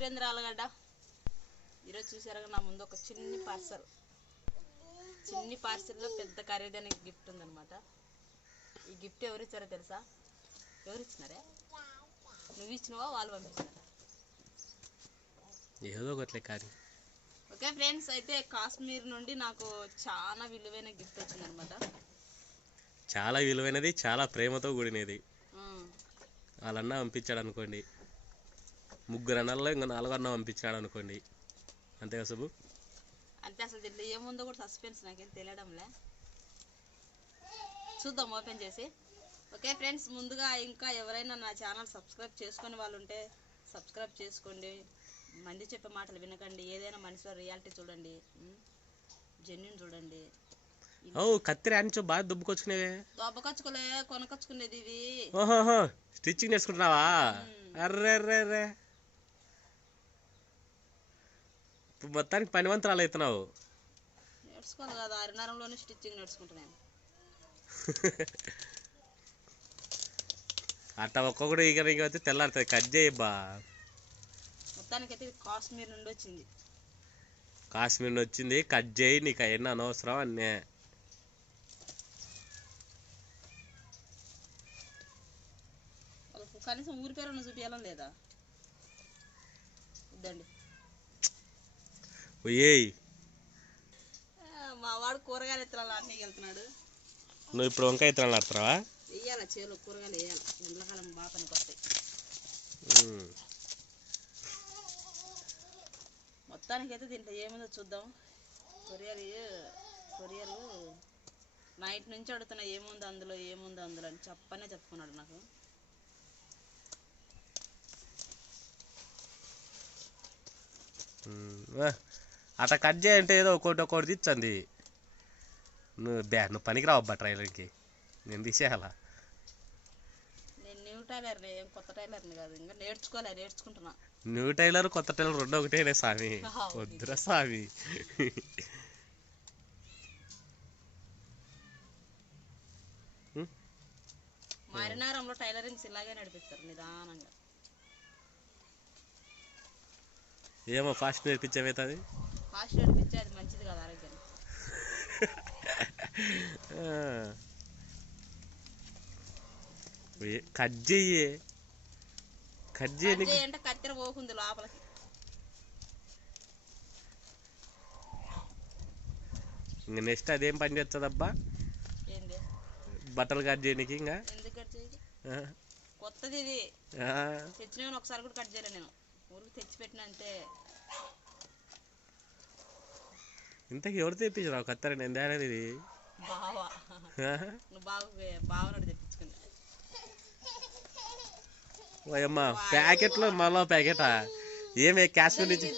సురేంద్ర అలగడ్డ. ఈరోజు చూసారా నా ముందు ఒక చిన్ని పార్సెల్లో పెద్ద ఖరీదైన గిఫ్ట్ ఉందన్నమాట. ఈ గిఫ్ట్ ఎవరు ఇచ్చారో తెలుసా? ఎవరు ఇచ్చినారే? నువ్వు ఇచ్చినవా వాళ్ళు పంపించినారా? ఏదో ఒకట్లే కానీ. ఓకే ఫ్రెండ్స్, అయితే కాశ్మీర్ నుండి నాకు చాలా విలువైన గిఫ్ట్ వచ్చిందనమాట. చాలా విలువైనది, చాలా ప్రేమతో కూడినది. వాళ్ళన్న పంపించాడు అనుకోండి, 3 అన్నల్లో ఇంకా 4 అన్న పంపించాడు అనుకోండి, అంతేగా సుబ్బు? అంతే. అసలు దీంట్లో ఏముందో కూడా సస్పెన్స్, నాకేం తెలియడంలే. చూద్దాం ఓపెన్ చేసి. ఓకే ఫ్రెండ్స్, ముందుగా ఇంకా ఎవరైనా నా ఛానల్ సబ్స్క్రైబ్ చేసుకుని వాళ్ళు ఉంటే సబ్స్క్రైబ్ చేసుకోండి. మంది చెప్పే మాటలు వినకండి. ఏదైనా మనిషిలో రియాలిటీ చూడండి, జెన్యున్ చూడండి. కత్తిరి అంచు బాగా దుబ్బుకొచ్చుకునేవే. దొబ్బకొచ్చుకోలే, కొనకొచ్చుకునేది ఇది. ఓహోహో, స్టిచ్చింగ్ నేర్చుకుంటున్నావా? అర్రే, మొత్తానికి పనివంతరాలు అవుతున్నావు. నేర్చుకోవాలి కదా, అరినరంలోనే స్టిచ్చింగ్ నేర్చుకుంటున్నాను. అట్లా ఒక్కొక్కడు ఇక వచ్చి తెల్లారుతుంది. కట్ చేయబ్బా. మొత్తానికైతే కాశ్మీర్ నుండి వచ్చింది. కాశ్మీర్ నుండి వచ్చింది, కట్ చేయి. నీకు అవన్నీ అనవసరం అన్నే. కనీసం ఊరి పేరు చూపించాలని లేదా? ఇద్దండి. మా వాడు కూరగాయలు ఎత్తురాలు అన్నీ వెళ్తున్నాడు. నువ్వు ఇప్పుడు వంకాయ ఎత్తురాలు ఆడుతున్నావా? వెయ్యాల చేలో కూరగాయలు వేయాలి, ఎండాకాలం బాగా పనికి వస్తాయి. మొత్తానికైతే దీంట్లో ఏముందో చూద్దాం. కొరియర్ నైట్ నుంచి అడుగుతున్నా ఏముందో అందులో అని చెప్పుకున్నాడు నాకు. అట్లా కట్ చేయంటే ఏదో ఒకటి తెచ్చండి. నువ్వు పనికి రావబ్బా ట్రైలర్కి. నేను తీసేయాలా? నేను న్యూ టైలర్ని, కొత్త టైలర్ని కాదు. ఇంకా నేర్చుకుంటున్నా. న్యూ టైలర్ కొత్త టైలర్ రెండు ఒకటేనే స్వామి. వద్దురా స్వామి. మరినారంలో టైలరింగ్స్ ఇలాగే నడిపిస్తారు నిదానంగా. ఏమో ఫాస్ట్ నేర్పించేమైతుంది? ఫాస్ట్ నేర్పించే అది మంచిది కదా ఆరోగ్యానికి. కట్ చెయ్యి అంటే కత్తెర పోకుంది లోపలికి. ఇంకా నెక్స్ట్ అదేం పని చేస్తుందబ్బా? ఏంది? బట్టలు కట్ చేయడానికి. ఇంకా ఎందుకు కట్ చేయాలి? కొత్తది ఇది. తెచ్చిన ఒకసారి కూడా కట్ చేయలే నేను. ఊరికి తెచ్చిపెట్టిన అంతే. ఇంతకీ ఎవరు తెప్పించరావు కత్తెర? నేను తేలేదు ఇది. బావా, నువ్వు బావనాడు తెప్పించుకున్నా. అమ్మా, ప్యాకెట్లో మళ్ళీ ప్యాకెటా? ఏమే కాశ్మీర్ నుంచి?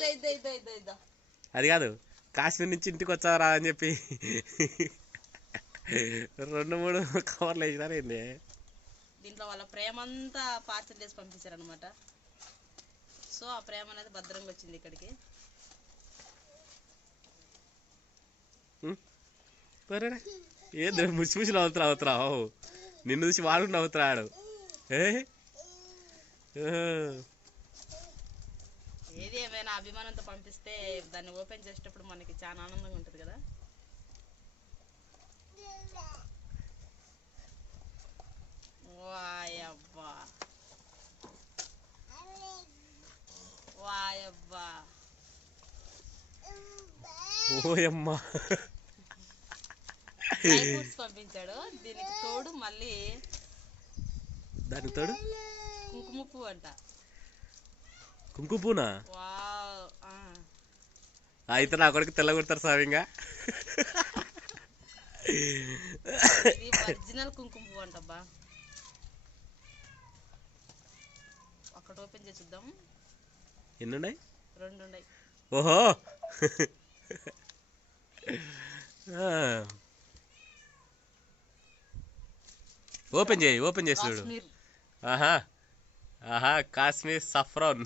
అది కాదు, కాశ్మీర్ నుంచి ఇంటికి వచ్చారా అని చెప్పి 2-3 కవర్లు వేసినారు. ఏంది దీంట్లో వాళ్ళ ప్రేమంతా పార్సల్ చేసి పంపించారనమాట. సో ఆ ప్రేమ అనేది భద్రంగా వచ్చింది ఇక్కడికి. ఏది ముసి నవ్వుతున్నావు? నిన్ను చూసి వాడు నవ్వుతున్నాడు. ఏది ఏమైనా అభిమానంతో పంపిస్తే దాన్ని ఓపెన్ చేసేటప్పుడు మనకి చాలా ఆనందంగా ఉంటుంది కదా. వాయబ్బా ఓయమ్మా, డ్రై ఫ్రూట్స్ పంపించాడు. దీనికి తోడు మళ్ళీ దానికి తోడు కుంకుమ పువ్వు అంట. కుంకుమ పువ్వునా? అయితే నా కొడుకు తెల్ల కొడతారు సావింగా. ఇది ఒరిజినల్ కుంకుమ పువ్వు అంటబ్బా. ఒకటి ఓపెన్ చేసి చూద్దాం. ఎన్ని ఉన్నాయి? 2 ఉన్నాయి. ఓహో, ఓపెన్ చేసి చూడు. ఆహా, కాశ్మీర్ సఫ్రాన్.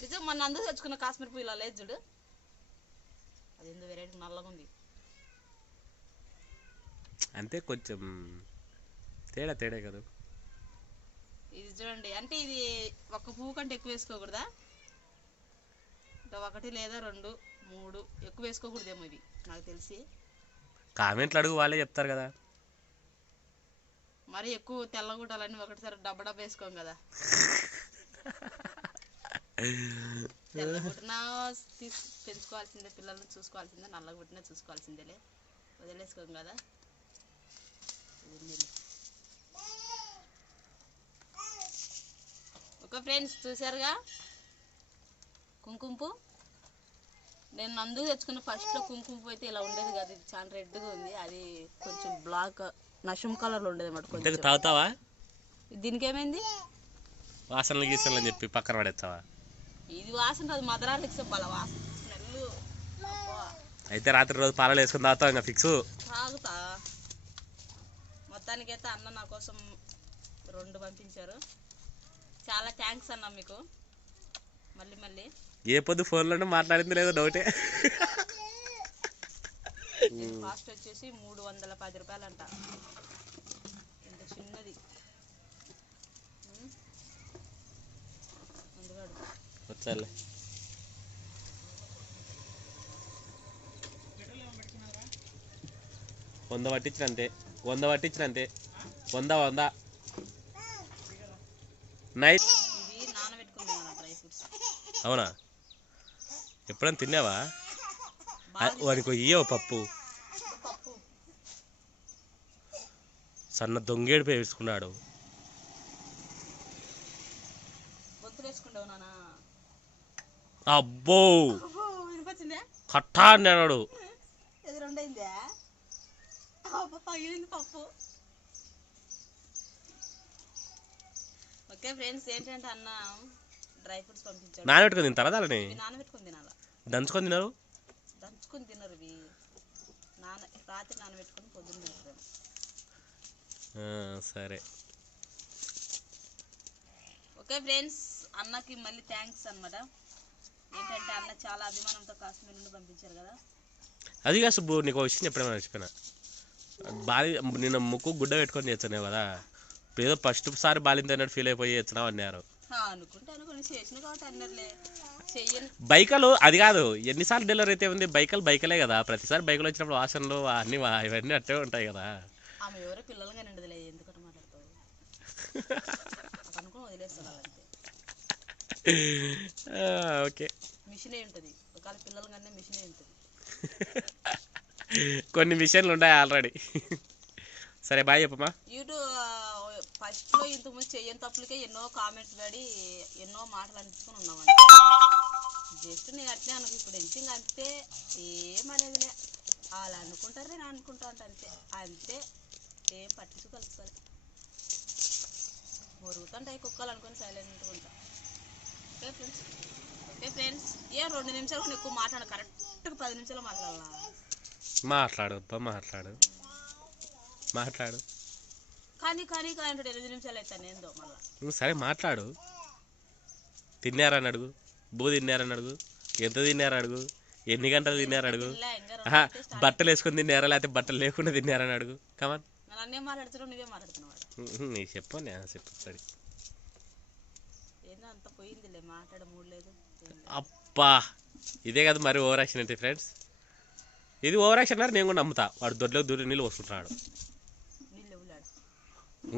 నిజం మన అందరూ తెచ్చుకున్న కాశ్మీర్ పువ్వు ఇలా లేదు చూడు. వాళ్ళకి నల్లగా ఉంది. అంతే కొంచెం తేడా కదా. ఇది చూడండి, అంటే ఇది ఒక పువ్వు కంటే ఎక్కువ వేసుకోకూడదా? ఒకటి లేదా 2, 3 ఎక్కువ వేసుకోకూడదేమో ఇది నాకు తెలిసి. కామెంట్లు అడుగు, వాళ్ళే చెప్తారు కదా. మరి ఎక్కువ తెల్లగుడ్డలన్నీ ఒకటిసారి డబ్బా వేసుకోం కదా. తెల్లగుడ్డినా పెంచుకోవాల్సిందే, పిల్లల్ని చూసుకోవాల్సిందే, నల్లగుడ్డినా చూసుకోవాల్సిందేలే, వదిలేసుకోం కదా. ఓకే ఫ్రెండ్స్, చూసారుగా కుంకుమ పువ్వు. నేను నందుకు తెచ్చుకున్న ఫస్ట్లో కుంకుమ పువ్వు అయితే ఇలా ఉండేది కాదు, ఇది చాలా రెడ్గా ఉంది. అది కొంచెం బ్లాక్ నషం కలర్లో ఉండేది అన్నమాట. కొంచెం తాగుతావా? దీనికి ఏమైంది? వాసనలు గీసనలు అని చెప్పి పక్కన పడేస్తావా? ఇది వాసన రాదు, మదరాలకు చెప్పాల వాసన స్మెల్. అయితే రాత్రి రోజు పాలలో వేసుకుని తాగుతావు ఇంకా ఫిక్స్. తాగుతా. మొత్తానికైతే అన్న నా కోసం 2 పంపించారు. చాలా థ్యాంక్స్ అన్న మీకు. మళ్ళీ ఏ పొద్దు ఫోన్లోనే మాట్లాడింది లేదో డౌటే. కాస్ట్ వచ్చేసి 310 రూపాయలు అంట. ఇంత చిన్నది. వచ్చాలే. వంద పట్టించిన అంతే. 100 నైట్. ఇది నానబెట్టుకున్నాను డ్రై ఫ్రూట్స్. అవునా? ఎప్పుడైనా తిన్నావా? వాడికి ఇయ్యవు పప్పు. సన్న దొంగేడు వేసుకున్నాడు. అబ్బో కట్టా అన్నాడు. పప్పు. ఓకే ఫ్రెండ్స్, ఏంటంటే అన్న డ్రై ఫ్రూట్స్ పంపించాడు. నానబెట్టుకుని తింటారా? దాన్ని నానబెట్టుకుని తినాలా? దంచుకొని తినరు? దంచుకొని తినరు. ఇవి రాత్రి నానబెట్టుకుని పొద్దున్న తింటారు. సరే. ఓకే ఫ్రెండ్స్, అన్నకి మళ్ళీ థ్యాంక్స్ అన్నమాట. ఏంటంటే అన్న చాలా అభిమానంతో కాశ్మీర్ నుండి పంపించారు కదా. అది కాదు సుబ్బు, నీకు ఒక విషయం ఎప్పుడైనా మర్చిపోయినా. నిన్న ముక్కు గుడ్డ పెట్టుకొని చేస్తున్నావు కదా, ఏదో ఫస్ట్ సారి బాలింత అన్నట్టు ఫీల్ అయిపోయి చేస్తున్నావు అన్నారు. చేసిన కాబట్టి అన్నర్లే. బైకలు అది కాదు, ఎన్నిసార్లు డెలివరీ అయితే ఉంది. బైకలే కదా, ప్రతిసారి బైకులు వచ్చినప్పుడు వాసనలు అన్ని ఇవన్నీ అట్టే ఉంటాయి కదా. ఆమె ఎవరో పిల్లలుగా నిండదులే, ఎందుకంటే మాట్లాడతావు అనుకుని వదిలేస్తాను అంతే. ఓకే, మిషనే ఉంటుంది. ఒకవేళ పిల్లల కన్నా మిషనే ఉంటుంది. కొన్ని మిషన్లు ఉన్నాయి ఆల్రెడీ. సరే బాయ్ చెప్పమ్మా. యూట్యూబ్ ఫస్ట్లో ఇంతకుముందు చెయ్యని తప్పులకే ఎన్నో కామెంట్స్ పడి ఎన్నో మాటలు అనిపించుకొని ఉన్నామంట. జస్ట్ నేను అట్లే అనుకు, ఇప్పుడు ఎంత అంతే, ఏమనేదిలే. వాళ్ళు అనుకుంటారు, నేను అనుకుంటా అంతే. ఏం పట్టించుకోవాలి. మురుగుతుంటాయి కుక్కలు అనుకుని సైలెంట్గా ఉంటా. ఓకే ఫ్రెండ్స్, 2 నిమిషాలు కూడా ఎక్కువ మాట్లాడు. కరెక్ట్గా 10 నిమిషాలు మాట్లాడాలా? మాట్లాడు కానీ 8 నిమిషాలు అవుతాను ఏందో మళ్ళీ. సరే మాట్లాడు. తిన్నారని అడుగు, తిన్నారని అడుగు, ఎంత తిన్నారని అడుగు, ఎన్ని గంటలు తిన్నారని అడుగు, బట్టలు వేసుకొని తిన్నారా లేకపోతే బట్టలు లేకుండా తిన్నారని అడుగు. కమాన్. నన్నే మాట్లాడుతున్నావు, నువ్వే మాట్లాడుతున్నావు. నీకు చెప్పు సరే. ఏందో అంత పోయిందిలే, మాట్లాడ మూడు లేదు. అబ్బా, ఇదే కదా మరి ఓవర్ యాక్షన్ అంటే ఫ్రెండ్స్. ఇది ఓవర్ యాక్షన్ అన్నారు, నేను కూడా నమ్ముతా. వాడు దొడ్లోకి దూరి నీళ్ళు పోసుకుంటున్నాడు.